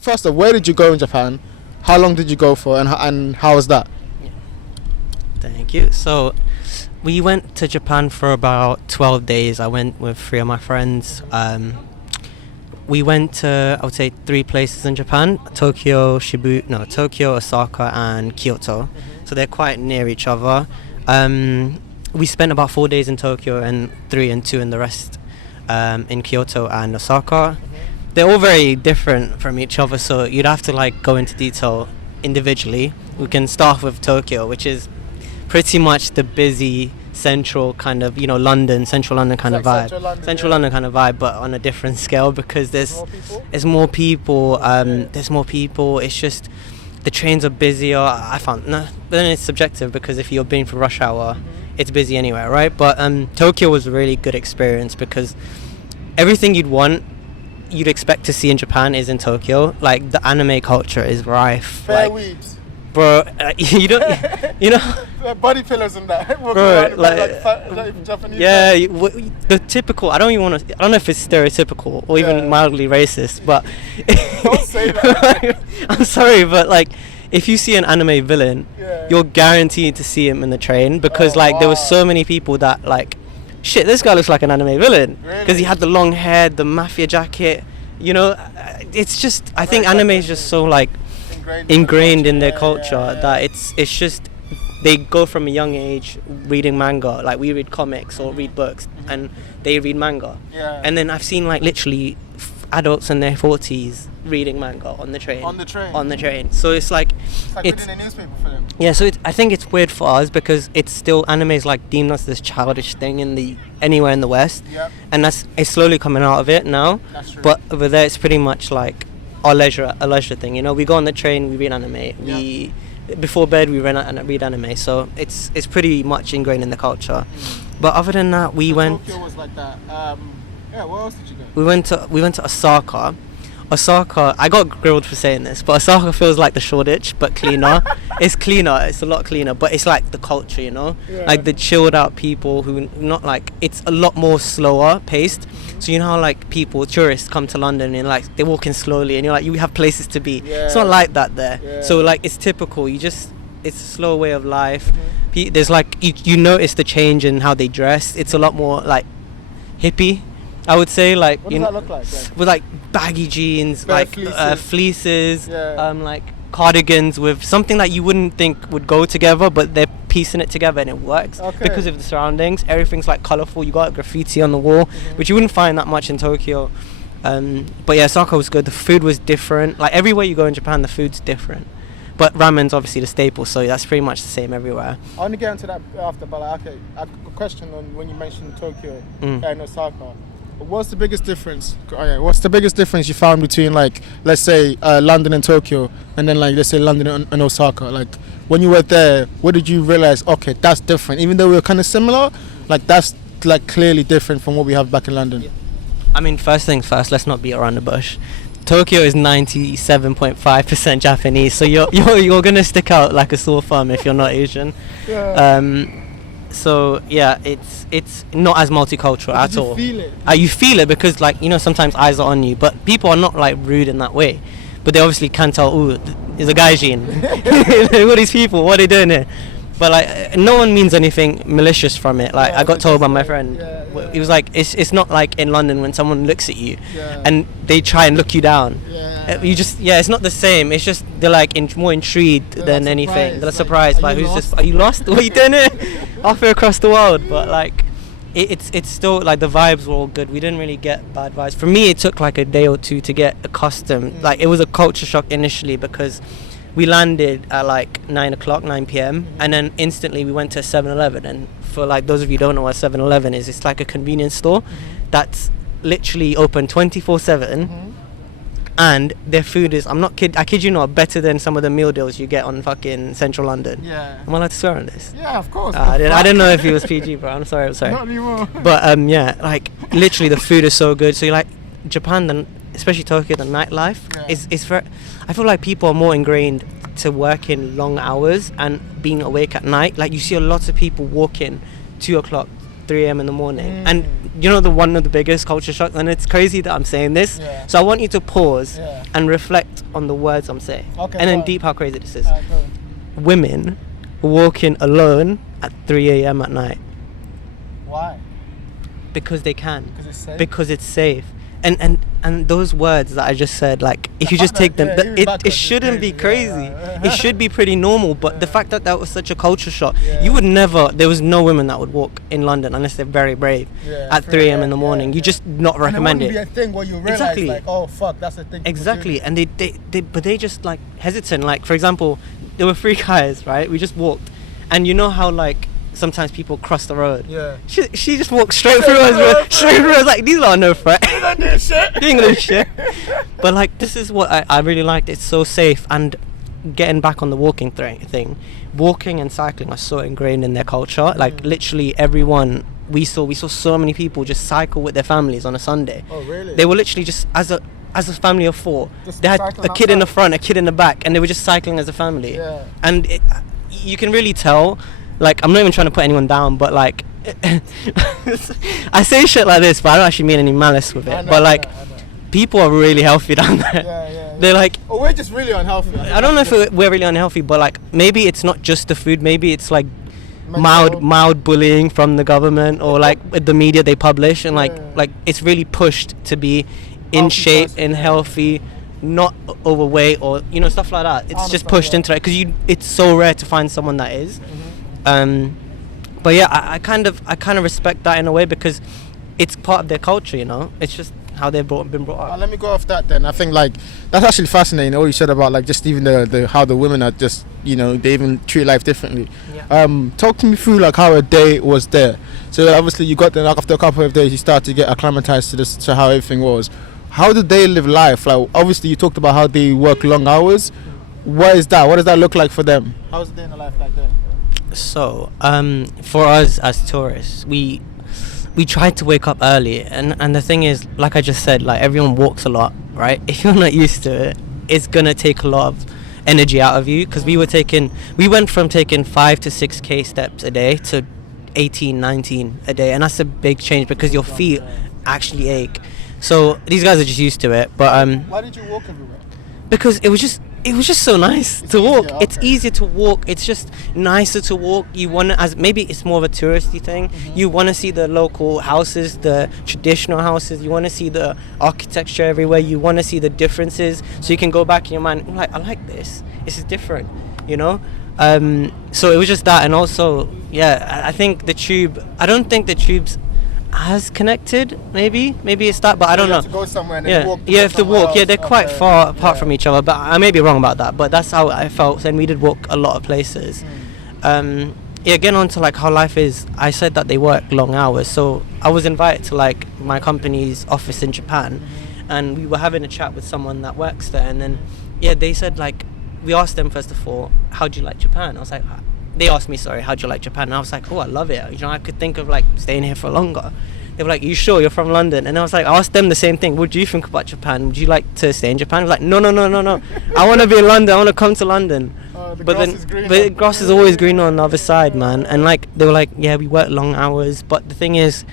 First of all, where did you go in Japan? How long did you go for, and how was that? Thank you. So, we went to Japan for about 12 days. I went with three of my friends. We went to, I would say, three places in Japan: Tokyo, Osaka, and Kyoto. So they're quite near each other. We spent about 4 days in Tokyo and 3 and 2 in the rest in Kyoto and Osaka. They're all very different from each other, so you'd have to like go into detail individually. We can start with Tokyo, which is pretty much the busy central kind of, central London kind of vibe. Central London kind of vibe, but on a different scale because there's more people. There's more people. It's just the trains are busier. I found, no, but then it's subjective because if you're being for rush hour, it's busy anywhere, right? But Tokyo was a really good experience because everything you'd expect to see in Japan is in Tokyo. Like the anime culture is rife. Fair like, weebs. bro, you don't, Body pillows and that. Bro, like Japanese. yeah, the typical. I don't know if it's stereotypical or even mildly racist, but Don't say that. I'm sorry, but like, if you see an anime villain, you're guaranteed to see him in the train because there were so many people that like, shit, this guy looks like an anime villain because he had the long hair, the mafia jacket. It's just, I think anime is just so like ingrained in their culture that it's just they go from a young age reading manga. Like we read comics or read books, and they read manga. And then I've seen like literally adults in their 40s reading manga on the train. So it's like reading a newspaper for them. Yeah, so I think it's weird for us because it's still anime is like deemed as this childish thing anywhere in the West, and it's slowly coming out of it now. That's true. But over there, it's pretty much like a leisure thing. We go on the train, we read anime. We before bed we read anime. So it's pretty much ingrained in the culture. But other than that, we went. Tokyo was like that. Where else did you go? We went to Osaka. Osaka, I got grilled for saying this, but Osaka feels like the Shoreditch, but cleaner. It's cleaner, it's a lot cleaner, but it's like the culture, like the chilled out people who not like, it's a lot more slower paced. So how like tourists come to London and like they're walking slowly and you're like, you have places to be. It's not like that there. So like it's typical, it's a slow way of life. There's like, you notice the change in how they dress. It's a lot more like hippie, I would say. Like, what does that look like? With like baggy jeans, bare like fleeces, like cardigans with something that you wouldn't think would go together, but they're piecing it together and it works because of the surroundings. Everything's like colourful. You got graffiti on the wall, which you wouldn't find that much in Tokyo. But yeah, Osaka was good. The food was different. Like everywhere you go in Japan, the food's different. But ramen's obviously the staple, so that's pretty much the same everywhere. I want to get into that after, but like, okay, I have a question on when you mentioned Tokyo and Osaka. What's the biggest difference? What's the biggest difference you found between, like, let's say London and Tokyo, and then like let's say London and Osaka? Like when you were there, what did you realize? Okay, that's different. Even though we were kind of similar, like that's like clearly different from what we have back in London. I mean, first things first. Let's not beat around the bush. Tokyo is 97.5% Japanese, so you're gonna stick out like a sore thumb if you're not Asian. So yeah, it's not as multicultural at all. Feel it? You feel it because like sometimes eyes are on you, but people are not like rude in that way. But they obviously can tell. Ooh, there's a gaijin. Look at these people. What are they doing here? But like no one means anything malicious from it. Like I got told by my friend, he was like, it's not like in London when someone looks at you and they try and look you down. It's not the same. It's just they're like more intrigued than anything. They're surprised by who's just. Are you lost? What are you doing here? Halfway across the world. But like it's still like the vibes were all good. We didn't really get bad vibes. For me, it took like a day or two to get accustomed. Like it was a culture shock initially because we landed at like 9 p.m. and then instantly we went to 7-Eleven. And for like those of you who don't know what 7-Eleven is, it's like a convenience store that's literally open 24/7. And their food is, I kid you not, better than some of the meal deals you get on fucking central London. Am I allowed to swear on this? Yeah, of course. I didn't know if it was PG, bro. I'm sorry. Not anymore. But like literally the food is so good. So you like Japan, especially Tokyo, the nightlife is very. I feel like people are more ingrained to work in long hours and being awake at night. Like you see a lot of people walking 2 o'clock, 3 a.m. in the morning. And you know, one of the biggest culture shocks, and it's crazy that I'm saying this, Yeah. so I want you to pause Yeah. and reflect on the words I'm saying, Okay, and then go on. deep how crazy this is. Alright, go. Women walking alone at 3 a.m. at night Why? because they can, Because it's safe. because it's safe. And those words that I just said, like, if you just take them, even it backwards is shouldn't be crazy, crazy. yeah. It should be pretty normal. But the fact that was such a culture shock, Yeah. you would never. There was no women that would walk in London unless they're very brave Yeah, at 3 a.m. in the morning. yeah, You yeah. just not recommend and it it. wouldn't be a thing where you realize Exactly. like, oh fuck, that's a thing. people Exactly, do. and they just like hesitant. Like, for example, there were 3 guys, right? We just walked, and you know how like sometimes people cross the road. Yeah. She just walked straight through us, bro. Straight through us. Like, these are no threat. You don't do shit. Doing this shit. But like, this is what I really liked. It's so safe. And getting back on the walking thing, walking and cycling are so ingrained in their culture. Like, literally everyone we saw so many people just cycle with their families on a Sunday. Oh really? They were literally just as a family of 4. Just They had cycling a kid in the outside. front, a kid in the back, and they were just cycling as a family. Yeah. And you can really tell. Like, I'm not even trying to put anyone down, but like, I say shit like this, but I don't actually mean any malice with it. I know, But like, I know. people are really healthy down there. Yeah. They're like, Oh, we're just really unhealthy. I don't know if we're really unhealthy, but like, maybe it's not just the food. Maybe it's like Mental. mild bullying from the government, or like with the media they publish, and Yeah. like it's really pushed to be in Healthy shape person, and yeah. healthy, not overweight, or stuff like that. It's just understand pushed that. into it because it's so rare to find someone that is. But yeah, I kind of respect that in a way because it's part of their culture. It's just how they've been brought up. Let me go off that then. I think like that's actually fascinating. All you said about like just even the how the women are just they even treat life differently. Yeah. Talk to me through like how a day was there. So obviously you got there, like, after a couple of days you started to get acclimatized to how everything was. How did they live life? Like obviously you talked about how they work long hours. What is that? What does that look like for them? How's a day in a life like that? So, for us as tourists, we try to wake up early, and the thing is, like I just said, like everyone walks a lot, right? If you're not used to it, it's gonna take a lot of energy out of you because we went from taking 5 to 6k steps a day to 18, 19 a day, and that's a big change because your feet actually ache. So these guys are just used to it, but Why did you walk everywhere? because it was just so nice It's to walk. easier, It's okay. easier to walk. It's just nicer to walk. You want to, as maybe it's more of a touristy thing. You want to see the local houses, the traditional houses. You want to see the architecture everywhere. You want to see the differences, so you can go back in your mind. Like, I like this. This is different, So it was just that, and also, yeah, I think the tube. I don't think the tube's as connected. Maybe it's that, but I don't You know. have to go somewhere and then Yeah, walk. you have to somewhere walk. Yeah, else. they're quite Okay. far apart Yeah. from each other, but I may be wrong about that. But that's how I felt, and we did walk a lot of places. Yeah, getting on to like how life is. I said that they work long hours, so I was invited to like my company's office in Japan, and we were having a chat with someone that works there, and then they said like, we asked them first of all, how do you like Japan? I was like, they asked me, sorry, how do you like Japan? And I was like, oh, I love it. I could think of like staying here for longer. They were like, you sure you're from London? And I was like, I asked them the same thing. What do you think about Japan? Would you like to stay in Japan? I was like, no. I want to be in London. I want to come to London. The But grass then, is greener. but the grass is always greener on the other side, man. And like, they were like, yeah, we work long hours. But the thing is,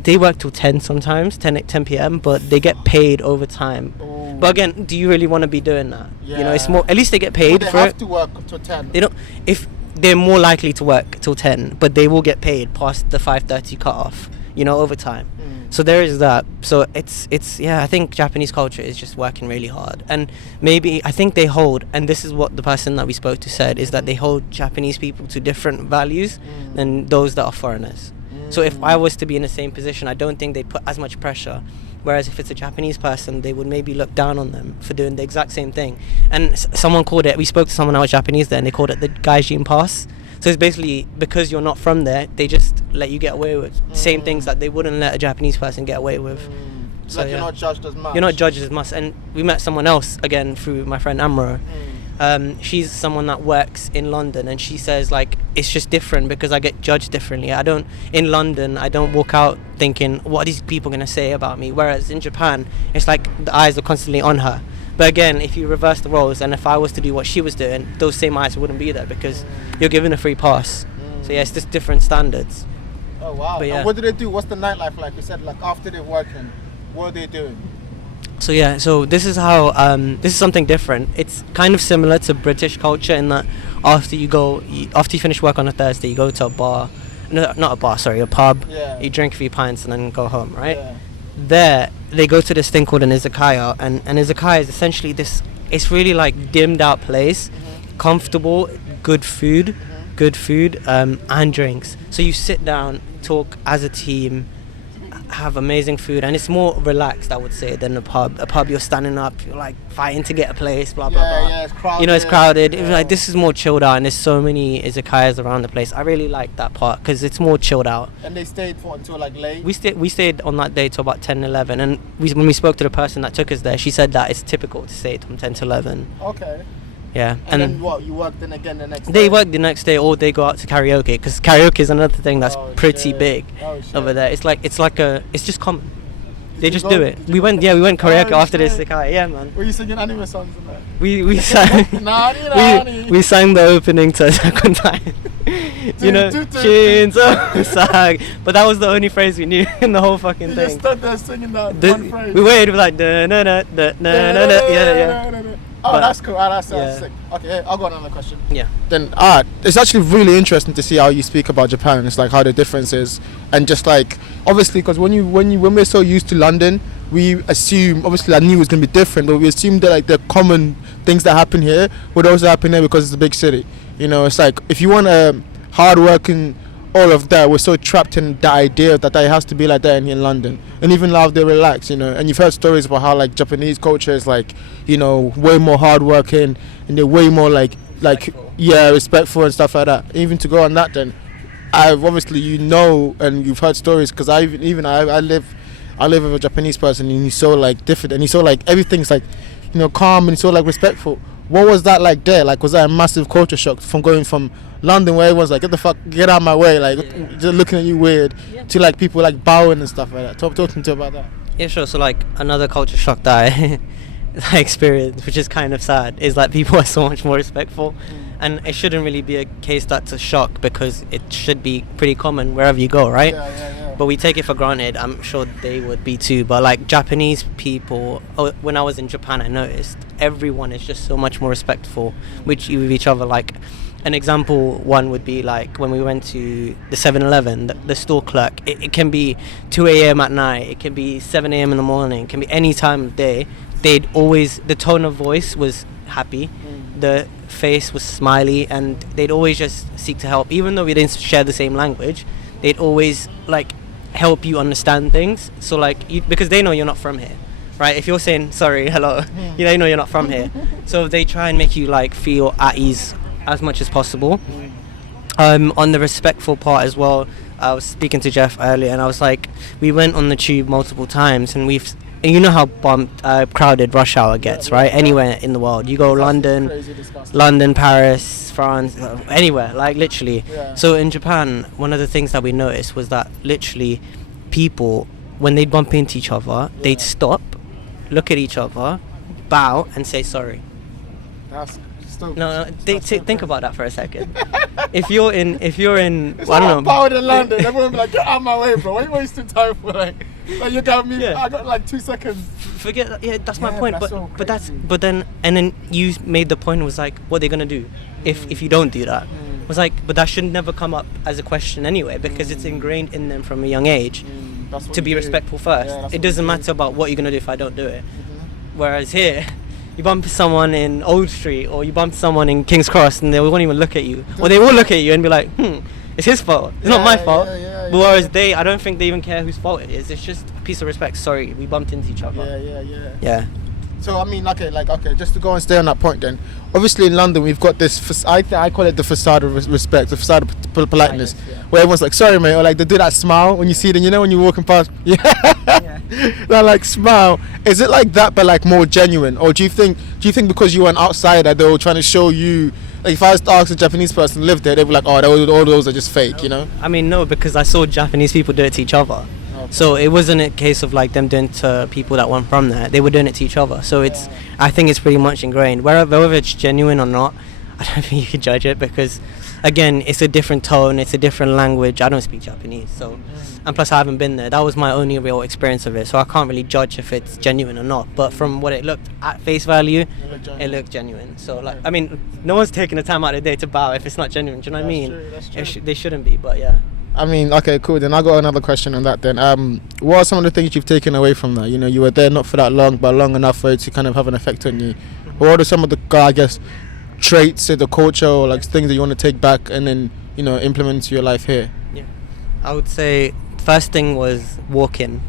they work till 10 sometimes, 10 p.m. But they get paid overtime. Oh. But again, do you really want to be doing that? It's Yeah. more. At least they get Well, paid they for have it. to work till 10. They don't. If they're more likely to work till 10, but they will get paid past the 5:30 cut off. Overtime. So there is that. So it's I think Japanese culture is just working really hard, and maybe I think they hold, and this is what the person that we spoke to said, is that they hold Japanese people to different values than those that are foreigners. So if I was to be in the same position, I don't think they'd put as much pressure. Whereas if it's a Japanese person, they would maybe look down on them for doing the exact same thing. And someone called it, we spoke to someone that was Japanese there, and they called it the Gaijin pass. So it's basically, because you're not from there, they just let you get away with same things that they wouldn't let a Japanese person get away with. So Like you're not judged as much. You're not judged as much. And we met someone else, again, through my friend Amro. She's someone that works in London, and she says like, it's just different because I get judged differently. In London, I don't walk out thinking, what are these people going to say about me? Whereas in Japan, it's like the eyes are constantly on her. But again, if you reverse the roles, and if I was to do what she was doing, those same eyes wouldn't be there because you're given a free pass. So yeah, it's just different standards. Oh wow! But yeah. And what do they do? What's the nightlife like? You said like after they're working, what are they doing? So yeah, so this is how this is something different. It's kind of similar to British culture in that after you finish work on a Thursday, you go to a bar, no, not a bar, sorry, a pub. Yeah. You drink a few pints and then go home, right? Yeah. There, they go to this thing called an izakaya, and izakaya is essentially this. It's really like dimmed out place, comfortable, good food, and drinks. So you sit down, talk as a team, have amazing food, and it's more relaxed, I would say, than a pub. A pub, you're standing up, you're like fighting to get a place, blah blah blah. Yeah, it's crowded. You know, it's crowded. Yeah. It's like this is more chilled out, and there's so many izakayas around the place. I really like that part because it's more chilled out. And they stayed for until like late. We stayed on that day till about 10, 11, and when we spoke to the person that took us there, she said that it's typical to stay from 10 to 11. Okay. Yeah. And then what? You work then again the next day? They work the next day, or they go out to karaoke, because karaoke is another thing that's pretty shit. big Oh, shit. over there. It's just common. They you just go? do it. Did We you went go? karaoke Oh, after this. shit. Yeah, man. Were you singing anime songs in there? We sang. Nani, nani. we sang the opening to Attack on Titan. You know, Shinzo Sag. But that was the only phrase we knew in the whole fucking You thing. just stood there singing that one phrase. We waited like da na na da na na na. Yeah. Oh, But- that's cool. Oh, that's yeah. sick. Okay, I'll go on another question. Yeah. Then it's actually really interesting to see how you speak about Japan. It's like how the difference is, and just like obviously because when we're so used to London, we assume obviously I knew it was gonna be different, but we assumed that like the common things that happen here would also happen there because it's a big city. You know, it's like if you want a hard working, all of that, we're so trapped in the idea that has to be like that in London, and even now they relax, you know. And you've heard stories about how like Japanese culture is like, you know, way more hardworking and they're way more like respectful and stuff like that. Even to go on that, then I've obviously and you've heard stories because I live with a Japanese person and he's so like different and he's so like everything's like, you know, calm and he's so like respectful. What was that like there? Like, was that a massive culture shock from going from London where everyone's like, get out of my way, like just looking at you weird, to like people like bowing and stuff like that? Talk to me about that. Yeah, sure. So like another culture shock that I experienced, which is kind of sad, is like people are so much more respectful, and it shouldn't really be a case that's a shock because it should be pretty common wherever you go, right? Yeah. But we take it for granted. I'm sure they would be too. But like Japanese people, when I was in Japan, I noticed everyone is just so much more respectful with each other. Like an example one would be like when we went to the 7-Eleven, the store clerk. It can be 2 a.m. at night. It can be 7 a.m. in the morning. It can be any time of day. The tone of voice was happy. The face was smiley, and they'd always just seek to help. Even though we didn't share the same language, they'd always like help you understand things. So like because they know you're not from here, right? If you're saying sorry, hello, they know you're not from here. So they try and make you like feel at ease as much as possible. On the respectful part as well, I was speaking to Jeff earlier and I was like, we went on the tube multiple times and you know how crowded rush hour gets, right? Anywhere in the world. You go London, Paris, France, anywhere, like literally. Yeah. So in Japan, one of the things that we noticed was that literally people, when they'd bump into each other, they'd stop, look at each other, bow and say sorry. That's still, No, think about that for a second. If you're in, it's I don't know. Powered in London, everyone be like, get out of my way, bro. What are you wasting time for? Like you got me. Yeah. I got like 2 seconds. Forget that. Yeah, that's my Yeah, point. but that's so But then you made the point was like, what are they gonna do if you don't do that? It was like, but that should never come up as a question anyway because it's ingrained in them from a young age That's what to you be do. respectful first. Yeah, that's It what doesn't you do. matter about what you're gonna do if I don't do it. Whereas here, you bump someone in Old Street or you bump someone in King's Cross and they won't even look at you, or they will look at you and be like, it's his fault. It's not my fault. Yeah, But whereas I don't think they even care whose fault it is. It's just a piece of respect. Sorry, we bumped into each other. Yeah. So I mean, okay, just to go and stay on that point then. Obviously in London we've got this, I call it the facade of respect, the facade of politeness, where everyone's like, sorry mate, or like they do that smile when you see them, you know, when you're walking past, that like smile. Is it like that but like more genuine? Or do you think because you were an outsider they were trying to show you, like if I was to ask a Japanese person who lived there, they'd be like, oh, all those are just fake, you know? I mean, no, because I saw Japanese people do it to each other. Okay. So it wasn't a case of like them doing it to people that weren't from there. They were doing it to each other. So I think it's pretty much ingrained. Whether it's genuine or not, I don't think you can judge it because again, it's a different tone, it's a different language. I don't speak Japanese, so, and plus I haven't been there. That was my only real experience of it, so I can't really judge if it's genuine or not. But from what it looked at face value, it looked genuine. So like, I mean, no one's taking the time out of the day to bow if it's not genuine. Do you know what I mean? That's true. They shouldn't be, but yeah. I mean, okay, cool. Then I got another question on that. Then, what are some of the things you've taken away from that? You know, you were there not for that long, but long enough for it to kind of have an effect on you. What are some of the, I guess, traits of the culture or like things that you want to take back and then, you know, implement into your life here? Yeah, I would say first thing was walking.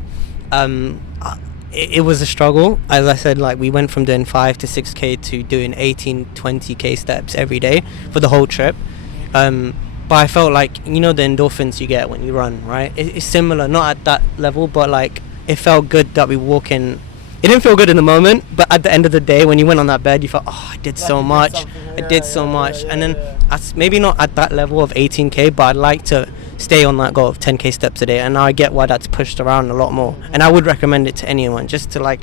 It was a struggle. As I said, like we went from doing 5 to 6k to doing 18, 20k steps every day for the whole trip. But I felt like, you know, the endorphins you get when you run, right? It's similar, not at that level, but like it felt good that we were walking. It didn't feel good in the moment, but at the end of the day, when you went on that bed, you felt, oh, I did so much. I did so much. And then maybe not at that level of 18k, but I'd like to stay on that goal of 10k steps a day. And now I get why that's pushed around a lot more. And I would recommend it to anyone, just to like.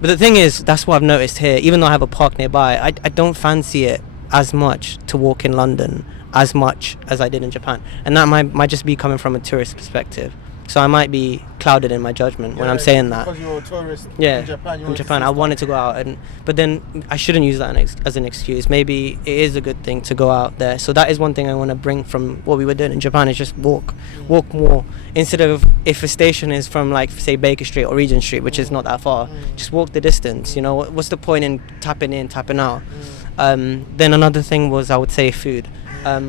But the thing is, that's what I've noticed here. Even though I have a park nearby, I don't fancy it as much to walk in London as much as I did in Japan, and that might just be coming from a tourist perspective, so I might be clouded in my judgment when I'm saying that. Because you're a tourist Yeah, in Japan, I wanted to go out, but then I shouldn't use that as an excuse. Maybe it is a good thing to go out there. So that is one thing I want to bring from what we were doing in Japan, is just walk more, instead of, if a station is from like say Baker Street or Regent Street, which is not that far, just walk the distance. You know, what's the point in tapping out? Then another thing was, I would say, food.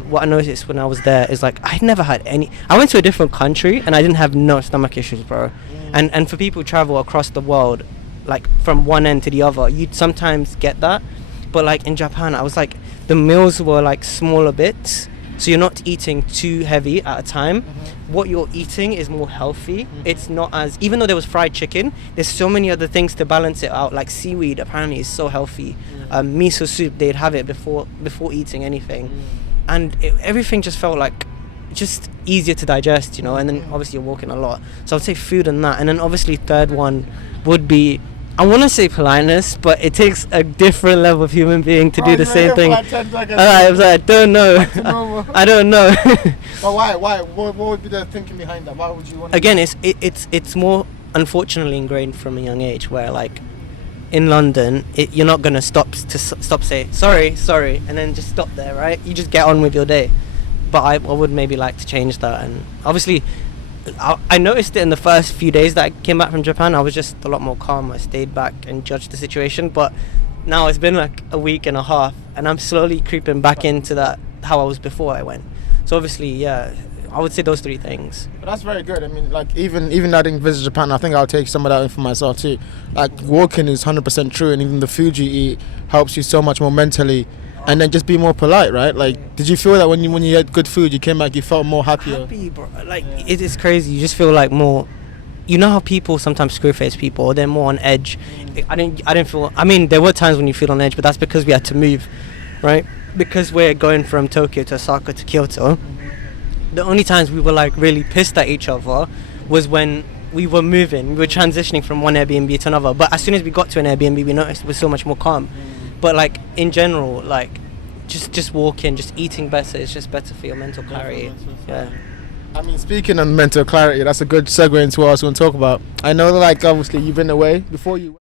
What I noticed when I was there is like I'd never had any. I went to a different country and I didn't have no stomach issues, bro. And for people who travel across the world, like from one end to the other, you'd sometimes get that. But like in Japan, I was like, the meals were like smaller bits, so you're not eating too heavy at a time. What you're eating is more healthy. It's not as, even though there was fried chicken, there's so many other things to balance it out. Like seaweed apparently is so healthy. Miso soup, they'd have it before eating anything. And everything just felt like just easier to digest, you know. And then obviously you're walking a lot, so I'd say food and that. And then obviously third one would be, I want to say politeness, but it takes a different level of human being to do the same thing. I was like, I don't know. I don't know. But why? What would be the thinking behind that? Why would you want? Again, it's more unfortunately ingrained from a young age, where like in London, you're not gonna stop say sorry, and then just stop there, right? You just get on with your day. But I would maybe like to change that. And obviously, I noticed it in the first few days that I came back from Japan. I was just a lot more calm. I stayed back and judged the situation. But now it's been like a week and a half, and I'm slowly creeping back into that how I was before I went. So obviously, yeah, I would say those three things. But that's very good. I mean, like even I didn't visit Japan, I think I'll take some of that in for myself too. Like walking is 100% true, and even the food you eat helps you so much more mentally. And then just be more polite, right? Like, did you feel that when you had good food, you came back, you felt more happier? Happy, bro. Like it is crazy. You just feel like more. You know how people sometimes screw-face people, or they're more on edge. I didn't feel. I mean, there were times when you feel on edge, but that's because we had to move, right? Because we're going from Tokyo to Osaka to Kyoto. The only times we were like really pissed at each other was when we were moving. We were transitioning from one Airbnb to another. But as soon as we got to an Airbnb, we noticed it was so much more calm. But like in general, like just walking, just eating better, it's just better for your mental clarity. Yeah. I mean, speaking of mental clarity, that's a good segue into what I was going to talk about. I know that, like, obviously you've been away before you.